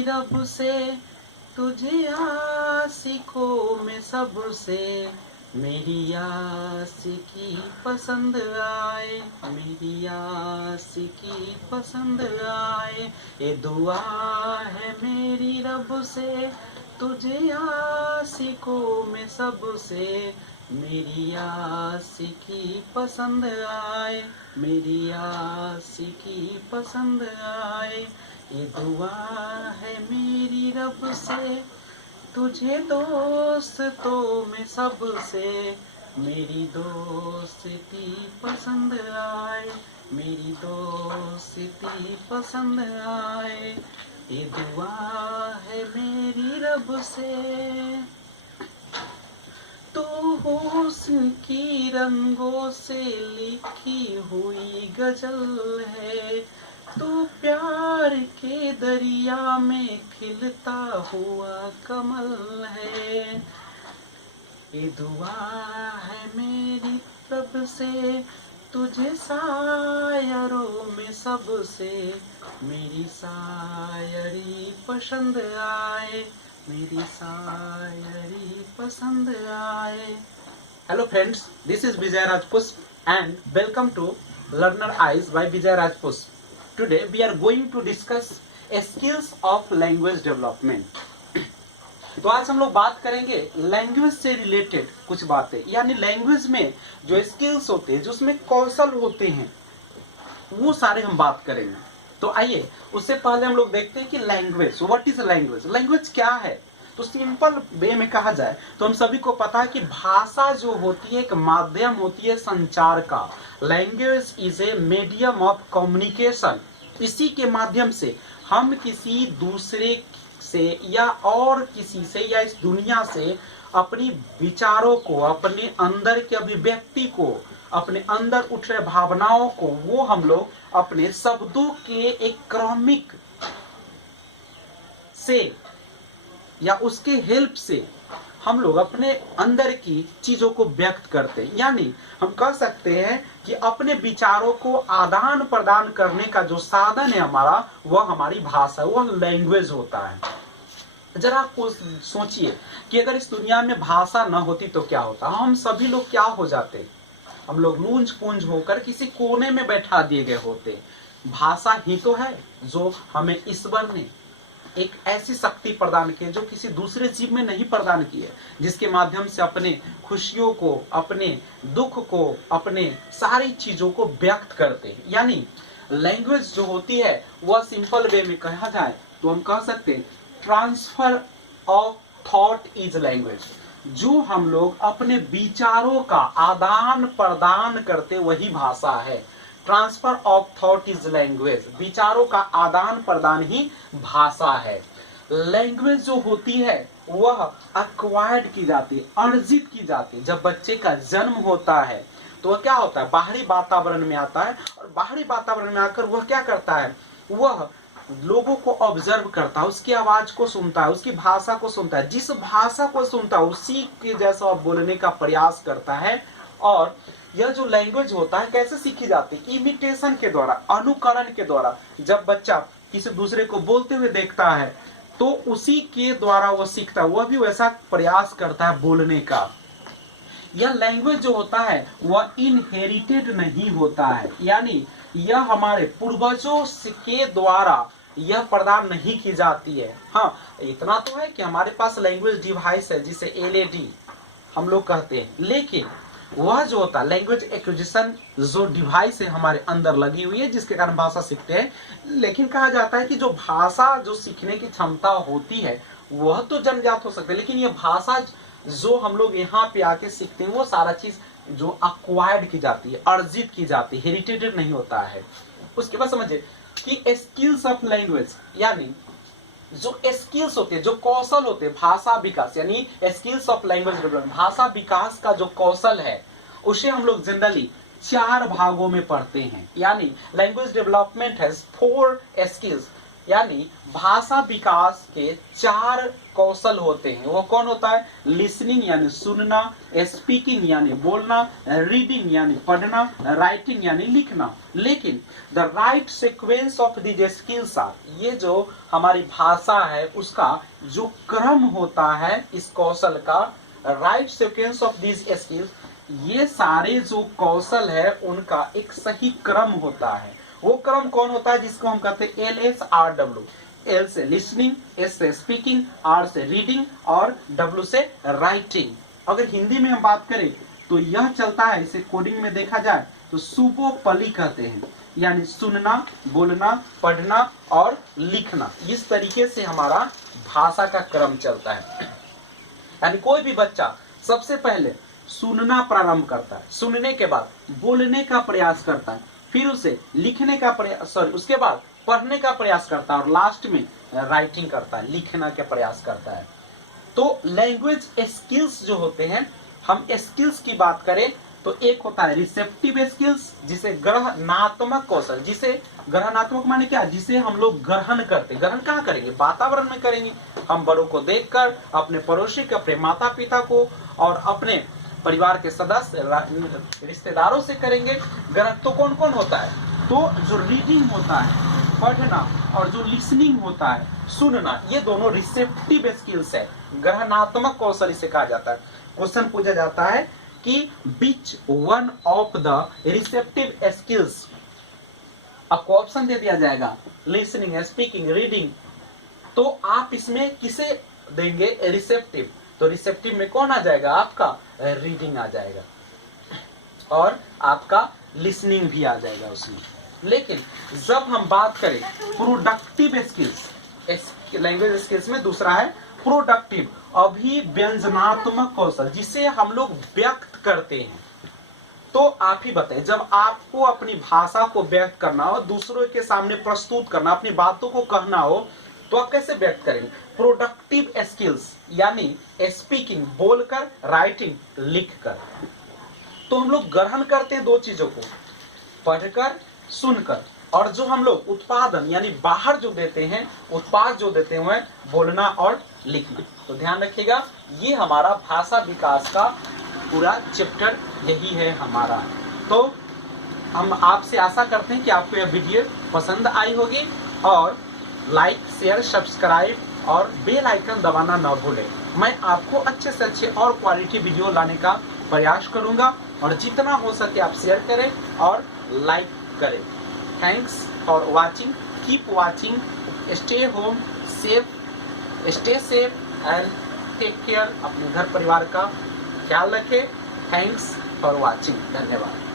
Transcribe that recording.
मेरी रब से, तुझे आशिकों में सबसे मेरी आशिकी पसंद आए, मेरी आशिकी पसंद आए। ये दुआ है मेरी रब से, तुझे आशिकों में सबसे मेरी आशिकी पसंद आए, मेरी आशिकी पसंद आए। ये दुआ है मेरी रब से, तुझे दोस्तों में सबसे मेरी दोस्ती पसंद आए, मेरी दोस्ती पसंद आए। ये दुआ है मेरी रब से। तू हुस्न की रंगों से लिखी हुई गजल है, तू प्यार के दरिया में खिलता हुआ कमल है। ये दुआ है मेरी रब से, तुझे शायरों में सबसे मेरी शायरी पसंद आए, मेरी शायरी पसंद आए। Hello friends, this is Vijay Rajpush and welcome to Learner Eyes by Vijay Rajpush. Today we are going to discuss skills of language development. तो आज हम लोग बात करेंगे लैंग्वेज से रिलेटेड कुछ बातें, यानी लैंग्वेज में जो स्किल्स होते हैं, जो उसमें कौशल होते हैं, वो सारे हम बात करेंगे। तो आइए, उससे पहले हम लोग देखते हैं कि language, what is language, language क्या है। तो सिंपल वे में कहा जाए तो हम सभी को पता है कि भाषा जो होती है एक माध्यम होती है संचार का। Language is a medium of communication. इसी के माध्यम से हम किसी दूसरे से या और किसी से या इस दुनिया से अपनी विचारों को, अपने अंदर के अभिव्यक्ति को, अपने अंदर उठ रहे भावनाओं को, वो हम लोग अपने शब्दों के एक क्रमिक से या उसके हेल्प से हम लोग अपने अंदर की चीजों को व्यक्त करते हैं। यानी हम कह सकते हैं कि अपने विचारों को आदान प्रदान करने का जो साधन है हमारा, वह हमारी भाषा, वह लैंग्वेज होता है। जरा आपको सोचिए कि अगर इस दुनिया में भाषा न होती तो क्या होता, हम सभी लोग क्या हो जाते, हम लोग नूंज पूंज होकर किसी कोने में बैठा दिए गए होते। भाषा ही तो है जो हमें ईश्वर ने एक ऐसी शक्ति प्रदान की है जो किसी दूसरे जीव में नहीं प्रदान की है, जिसके माध्यम से अपने खुशियों को, अपने दुख को, अपने सारी चीजों को व्यक्त करते हैं। यानी लैंग्वेज जो होती है वह सिंपल वे में कहा जाए तो हम कह सकते हैं transfer of thought is language. जो हम लोग अपने विचारों का आदान प्रदान करते वही भाषा है। Transfer of thought is language. विचारों का आदान प्रदान ही भाषा है। लैंग्वेज जो होती है वह एक्वायर्ड की जाती है, अर्जित की जाती है। जब बच्चे का जन्म होता है तो वह क्या होता है, बाहरी वातावरण में आता है, और बाहरी वातावरण में आकर वह क्या करता है, वह लोगों को ऑब्जर्व करता है, उसकी आवाज को सुनता है, उसकी भाषा को सुनता है। जिस भाषा को सुनता है उसी के जैसा बोलने का प्रयास करता है। और यह जो लैंग्वेज होता है कैसे सीखी जाती है, इमिटेशन के द्वारा, अनुकरण के द्वारा। जब बच्चा किसी दूसरे को बोलते हुए देखता है तो उसी के द्वारा वह सीखता है, वह भी वैसा प्रयास करता है बोलने का। यह लैंग्वेज जो होता है वह इनहेरिटेड नहीं होता है, यानी यह हमारे पूर्वजों के द्वारा यह प्रदान नहीं की जाती है। हाँ, इतना तो है कि हमारे पास लैंग्वेज डिवाइस है जिसे एलएडी हम लोग कहते हैं, लेकिन वह जो होता है लैंग्वेज एक्विजिशन जो डिवाइस है हमारे अंदर लगी हुई है, जिसके कारण भाषा सीखते हैं। लेकिन कहा जाता है कि जो भाषा जो सीखने की क्षमता होती है वह तो जन्मजात हो सकती है, लेकिन यह भाषा जो हम लोग यहाँ पे आके सीखते हैं वो सारा चीज जो अक्वायर्ड की जाती है, अर्जित की जाती है, हेरिटेटेड नहीं होता है। उसके बाद समझिए कि स्किल्स ऑफ लैंग्वेज, यानी जो स्किल्स होते हैं, जो कौशल होते हैं भाषा विकास, यानी स्किल्स ऑफ लैंग्वेज डेवलपमेंट, भाषा विकास का जो कौशल है उसे हम लोग जनरली 4 भागों में पढ़ते हैं। यानी लैंग्वेज डेवलपमेंट हैज 4 स्किल्स, यानी भाषा विकास के 4 कौशल होते हैं। वो कौन होता है? लिसनिंग यानी सुनना, स्पीकिंग यानी बोलना, रीडिंग यानी पढ़ना, राइटिंग यानी लिखना। लेकिन the right sequence of these skills are, ये जो हमारी भाषा है उसका जो क्रम होता है इस कौशल का, right sequence of these skills, ये सारे जो कौशल है उनका एक सही क्रम होता है। वो क्रम कौन होता है? जिसको हम कहते हैं LSRW। L से लिसनिंग, S से स्पीकिंग, R से रीडिंग और W से राइटिंग। अगर हिंदी में हम बात करें तो यह चलता है, इसे कोडिंग में देखा जाए तो सुबोपली कहते हैं, यानी सुनना, बोलना, पढ़ना और लिखना। इस तरीके से हमारा भाषा का क्रम चलता है। यानी कोई भी बच्चा सबसे पहले सुनना प्रारंभ करता है, सुनने के बाद बोलने का प्रयास करता है, फिर उसे लिखने का प्रयास, उसके बाद पढ़ने का प्रयास करता है और लास्ट में राइटिंग करता है, लिखना का प्रयास करता है। तो लैंग्वेज स्किल्स जो होते हैं, हम स्किल्स की बात करें तो एक होता है रिसेप्टिव स्किल्स, जिसे ग्रहणात्मक कौशल, जिसे ग्रहणात्मक माने क्या? जिसे हम लोग ग्रहण करते। ग्रहण कहाँ करेंगे? वातावरण में करेंगे। हम बड़ों को देखकर, अपने पड़ोसी को, अपने माता पिता को और अपने परिवार के सदस्य, रिश्तेदारों से करेंगे। ग्रहण तो कौन कौन होता है? तो जो रीडिंग होता है, पढ़ना, और जो लिसनिंग होता है, सुनना, ये दोनों रिसेप्टिव स्किल्स है, ग्रहणात्मक कौशल इसे कहा जाता है। क्वेश्चन पूछा जाता है कि which one of the receptive skills, आपको ऑप्शन दे दिया जाएगा लिसनिंग, स्पीकिंग, रीडिंग, तो आप इसमें किसे देंगे? रिसेप्टिव। तो रिसेप्टिव में कौन आ जाएगा? आपका रीडिंग आ जाएगा और आपका लिसनिंग भी आ जाएगा उसमें। लेकिन जब हम बात करें प्रोडक्टिव स्किल्स, लैंग्वेज स्किल्स में दूसरा है प्रोडक्टिव, अभिव्यंजनात्मक कौशल, जिसे हम लोग व्यक्त करते हैं। तो आप ही बताएं, जब आपको अपनी भाषा को व्यक्त करना हो, दूसरों के सामने प्रस्तुत करना, अपनी बातों को कहना हो, तो आप कैसे व्यक्त करेंगे? प्रोडक्टिव स्किल्स यानी स्पीकिंग, बोलकर, राइटिंग, लिखकर। तो हम लोग ग्रहण करते हैं दो चीजों को, पढ़कर, सुनकर, और जो हम लोग उत्पादन यानी बाहर जो देते हैं, उत्पाद जो देते हैं, बोलना और लिखना। तो ध्यान रखिएगा, ये हमारा भाषा विकास का पूरा चैप्टर यही है हमारा। तो हम आपसे आशा करते हैं कि आपको यह वीडियो पसंद आई होगी, और लाइक, शेयर, सब्सक्राइब और बेल आइकन दबाना न भूलें। मैं आपको अच्छे से अच्छे और क्वालिटी वीडियो लाने का प्रयास करूंगा, और जितना हो सके आप शेयर करें और लाइक करें। Thanks for watching, keep watching, stay home safe, stay safe and take care. अपने घर परिवार का ख्याल रखें। थैंक्स फॉर वॉचिंग, धन्यवाद।